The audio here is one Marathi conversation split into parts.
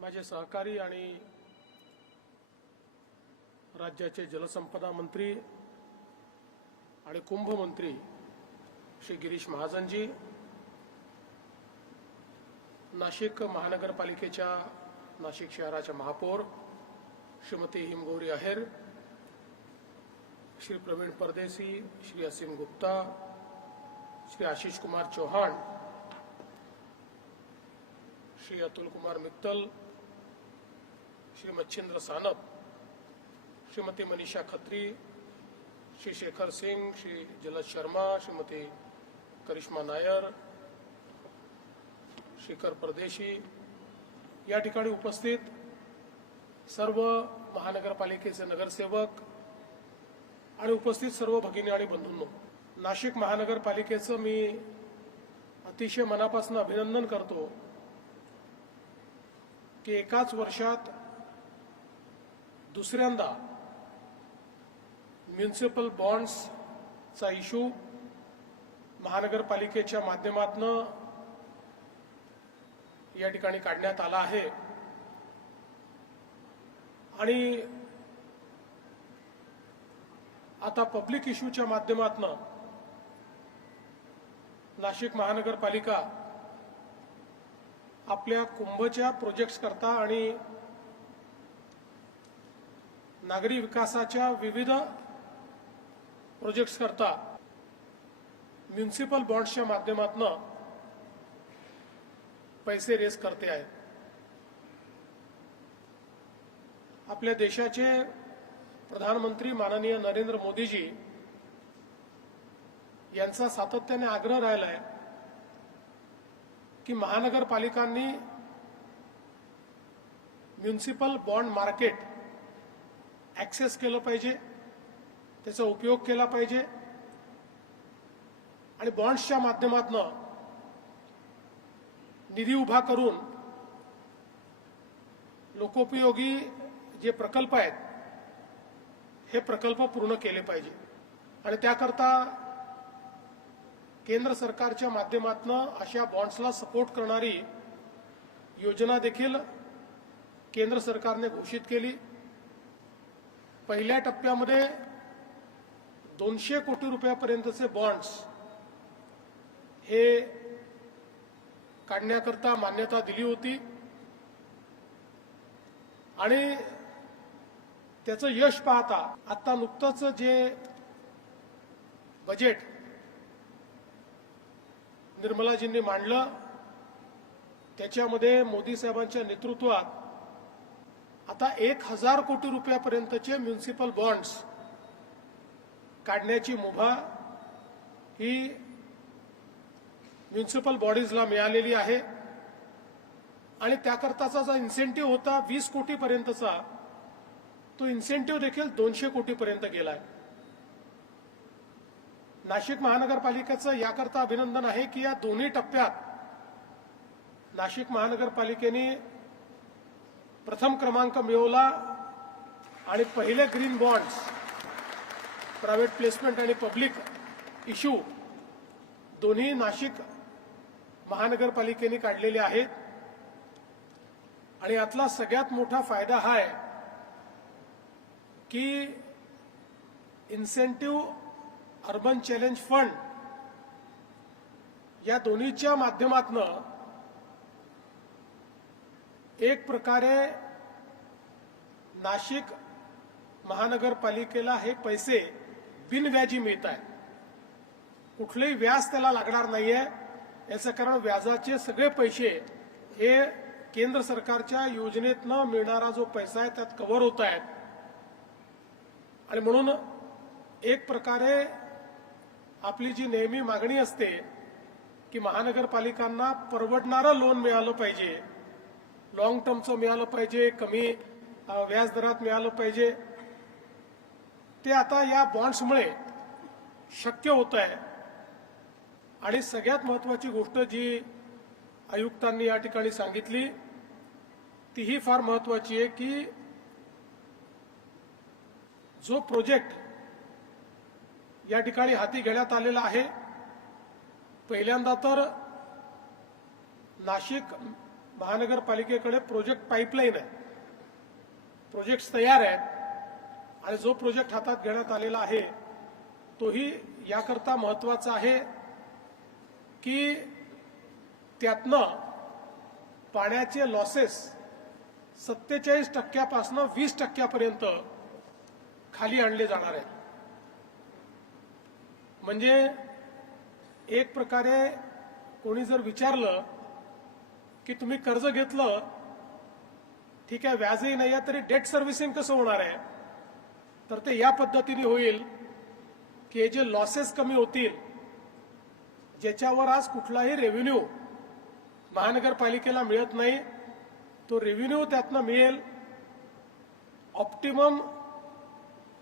माझे सहकारी आणि राज्याचे जलसंपदा मंत्री आणि कुंभ मंत्री श्री गिरीश महाजनजी, नाशिक महानगरपालिकेच्या नाशिक शहराच्या महापौर श्रीमती हिमगौरी अहेर, श्री प्रवीण परदेसी, श्री असीम गुप्ता, श्री आशीष कुमार चौहान, श्री अतुल कुमार मित्तल, श्री मच्छिंद्र सानप, श्रीमती मनीषा खत्री, श्री शेखर सिंह, श्री जलज शर्मा, श्रीमती करिश्मा नायर, शेखर परदेशी, या ठिकाणी उपस्थित सर्व महानगरपालिकेचे नगरसेवक आणि उपस्थित सर्व भगिनी आणि बंधूंनो, नाशिक महानगरपालिकेचं मी अतिशय मनापासून अभिनंदन करतो की एकाच वर्षात दुसऱ्यांदा म्युनिसिपल बॉन्ड्सचा इश्यू महानगरपालिकेच्या माध्यमातून या ठिकाणी काढण्यात आला आहे आणि आता पब्लिक इश्यूच्या माध्यमातून नाशिक महानगरपालिका आपल्या कुंभच्या प्रोजेक्ट्स करता आणि नागरी विकासाच्या विविध प्रोजेक्ट्स करता म्युनिसिपल बॉन्ड्सच्या माध्यमातून पैसे रेज करते आहेत. आपल्या देशाचे प्रधानमंत्री माननीय नरेंद्र मोदीजी यांचा सातत्याने आग्रह राहिला आहे की महानगरपालिकांनी म्युनिसिपल बॉन्ड मार्केट ऍक्सेस केलं पाहिजे, त्याचा उपयोग केला पाहिजे आणि बॉन्ड्सच्या माध्यमातून निधी उभा करून लोकोपयोगी जे प्रकल्प आहेत हे प्रकल्प पूर्ण केले पाहिजे आणि त्याकरता केंद्र सरकारच्या माध्यमातून अशा बॉन्ड्सला सपोर्ट करणारी योजना देखील केंद्र सरकारने घोषित केली. पहिल्या टप्प्यामध्ये 200 कोटी रुपयापर्यंतचे बॉन्ड्स हे काढण्याकरता मान्यता दिली होती आणि त्याचं यश पाहता आता नुकतंच जे बजेट निर्मलाजींनी मांडलं त्याच्यामध्ये मोदी साहेबांच्या नेतृत्वात आता 1000 कोटी रुपयापर्यंतचे म्युनिसिपल बॉन्ड्स काढण्याची मुभा ही म्युनिसिपल बॉडीजला मिळालेली आहे आणि त्याकरताचा जो इन्सेंटिव्ह होता 20 कोटीपर्यंतचा तो इन्सेंटिव्ह देखील 200 कोटीपर्यंत गेलाय. नाशिक महानगरपालिकेचं याकरता अभिनंदन आहे की या दोन्ही टप्प्यात नाशिक महानगरपालिकेने प्रथम क्रमांक मिळवला आणि पहिले ग्रीन बॉन्ड्स प्रायव्हेट प्लेसमेंट आणि पब्लिक इश्यू दोन्ही नाशिक महानगरपालिकेने काढलेले आहेत आणि यातला सगळ्यात मोठा फायदा हा आहे की इन्सेंटिव्ह अर्बन चॅलेंज फंड या दोन्हीच्या माध्यमातून एक प्रकारे नाशिक महानगरपालिकेला हे पैसे बिनव्याजी मिळत आहेत. कुठलेही व्याज त्याला लागणार नाहीये. याचं कारण व्याजाचे सगळे पैसे हे केंद्र सरकारच्या योजनेतनं मिळणारा जो पैसा आहे त्यात कव्हर होत आहेत आणि म्हणून एक प्रकारे आपली जी नेहमी मागणी असते की महानगरपालिकांना परवडणारं लोन मिळालं पाहिजे, लॉंग टर्मचं मिळालं पाहिजे, कमी व्याजदरात मिळालं पाहिजे, ते आता या बॉन्ड्समुळे शक्य होत आहे. आणि सगळ्यात महत्त्वाची गोष्ट जी आयुक्तांनी या ठिकाणी सांगितली तीही फार महत्त्वाची आहे की जो प्रोजेक्ट या ठिकाणी हाती घेण्यात आलेला आहे पहिल्यांदा तर नाशिक महानगरपालिकेकडे प्रोजेक्ट पाईपलाईन आहे, प्रोजेक्ट्स तयार आहेत आणि जो प्रोजेक्ट हातात घेण्यात आलेला आहे तोही याकरता महत्त्वाचा आहे की त्यातनं पाण्याचे लॉसेस 47% 20% खाली आणले जाणार आहेत. म्हणजे एक प्रकारे कोणी जर विचारलं की तुम्ही कर्ज घेतलं, ठीक आहे, व्याजही नाही आहे, तरी डेट सर्व्हिसिंग कसं होणार आहे, तर ते या पद्धतीने होईल की हे जे लॉसेस कमी होतील, ज्याच्यावर आज कुठलाही रेव्हेन्यू महानगरपालिकेला मिळत नाही, तो रेव्हेन्यू त्यातनं मिळेल. ऑप्टिमम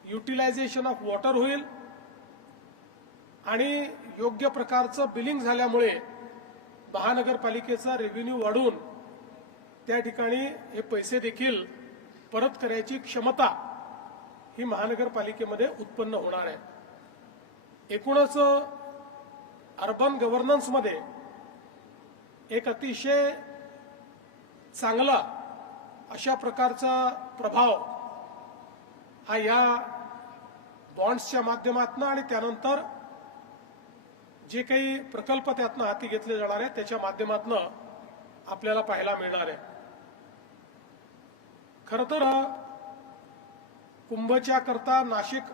युटिलायझेशन ऑफ वॉटर होईल आणि योग्य प्रकारचं बिलिंग झाल्यामुळे महानगरपालिकेचा रेव्हेन्यू वाढून त्या ठिकाणी हे पैसे देखील परत करायची क्षमता ही महानगरपालिकेमध्ये उत्पन्न होणार आहे. एकूणच अर्बन गव्हर्नन्समध्ये एक अतिशय चांगला अशा प्रकारचा प्रभाव हा या बॉन्ड्सच्या माध्यमातून आणि त्यानंतर जे काही प्रकल्प त्यातनं हाती घेतले जाणार आहेत त्याच्या माध्यमातून आपल्याला पाहायला मिळणार आहे. खरं तर कुंभच्या करता नाशिक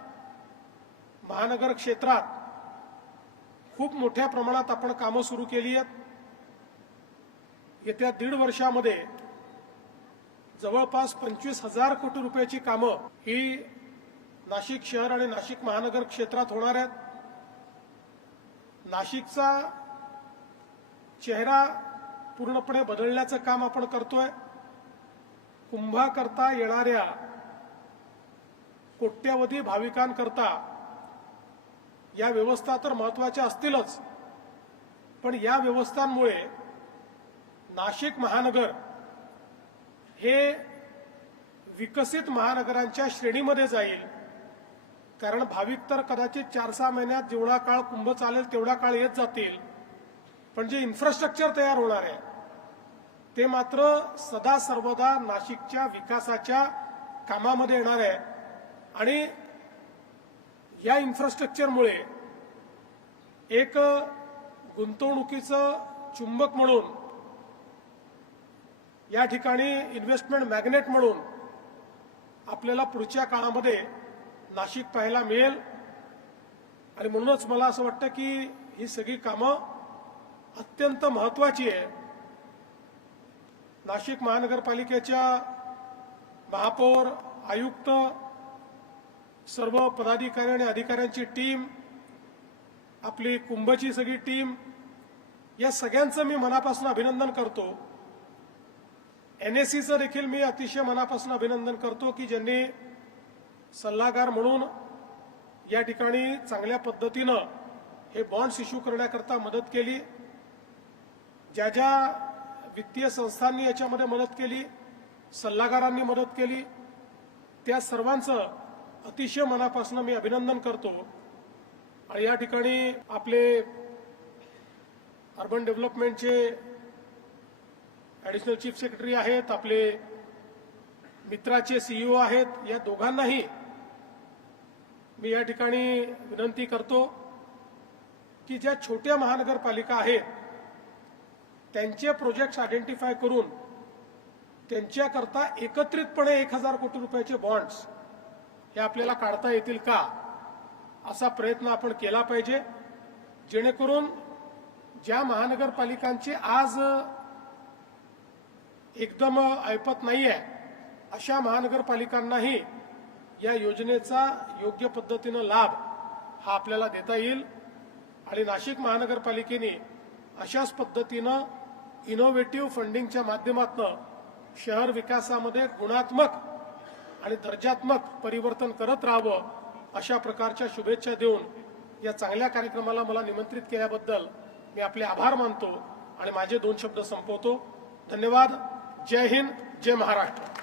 महानगर क्षेत्रात खूप मोठ्या प्रमाणात आपण कामं सुरू केली आहेत. येत्या 1.5 वर्षामध्ये जवळपास 25,000 कोटी रुपयाची कामं ही नाशिक शहर आणि नाशिक महानगर क्षेत्रात होणार आहेत. नाशिकचा चेहरा पूर्णपणे बदलण्याचं काम आपण करतोय. कुंभाकरता येणाऱ्या कोट्यवधी भाविकांकरता या व्यवस्था तर महत्त्वाच्या असतीलच, पण या व्यवस्थांमुळे नाशिक महानगर हे विकसित महानगरांच्या श्रेणीमध्ये जाईल. कारण भाविक तर कदाचित 4-6 महिन्यात जेवढा काळ कुंभ चालेल तेवढा काळ येत जातील, पण जे इन्फ्रास्ट्रक्चर तयार होणार आहे ते मात्र सदा सर्वदा नाशिकच्या विकासाच्या कामामध्ये येणार आहे. आणि या इन्फ्रास्ट्रक्चरमुळे एक गुंतवणुकीचं चुंबक म्हणून, या ठिकाणी इन्व्हेस्टमेंट मॅग्नेट म्हणून आपल्याला पुढच्या काळामध्ये नाशिक पाहायला मिळेल. आणि म्हणूनच मला असं वाटतं की ही सगळी कामं अत्यंत महत्त्वाची आहे. नाशिक महानगरपालिकेच्या महापौर, आयुक्त, सर्व पदाधिकारी आणि अधिकाऱ्यांची टीम, आपली कुंभची सगळी टीम, या सगळ्यांचं मी मनापासून अभिनंदन करतो. NSEचं देखील मी अतिशय मनापासून अभिनंदन करतो की ज्यांनी सल्लागार म्हणून या ठिकाणी चांगल्या पद्धतीनं हे बॉन्ड्स इश्यू करण्याकरता मदत केली. ज्या ज्या वित्तीय संस्थांनी याच्यामध्ये मदत केली, सल्लागारांनी मदत केली, त्या सर्वांचं अतिशय मनापासून मी अभिनंदन करतो. आणि या ठिकाणी आपले अर्बन डेव्हलपमेंटचे ॲडिशनल चीफ सेक्रेटरी आहेत, आपले मित्राचे CEO आहेत, या दोघांनाही मी या ठिकाणी विनंती करतो की ज्या छोट्या महानगरपालिका आहेत त्यांचे प्रोजेक्ट्स आयडेंटिफाय करून त्यांच्याकरता एकत्रितपणे 1,000 कोटी रुपयाचे बॉन्ड्स हे आपल्याला काढता येतील का, असा प्रयत्न आपण केला पाहिजे. जेणेकरून ज्या महानगरपालिकांची आज एकदम ऐपत नाही आहे अशा महानगरपालिकांनाही या योजनेचा योग्य पद्धतीनं लाभ हा आपल्याला देता येईल. आणि नाशिक महानगरपालिकेने अशाच पद्धतीनं इनोव्हेटिव्ह फंडिंगच्या माध्यमातून शहर विकासामध्ये गुणात्मक आणि दर्जात्मक परिवर्तन करत राहावं, अशा प्रकारच्या शुभेच्छा देऊन या चांगल्या कार्यक्रमाला मला निमंत्रित केल्याबद्दल मी आपले आभार मानतो आणि माझे 2 शब्द संपवतो. धन्यवाद. जय हिंद, जय महाराष्ट्र.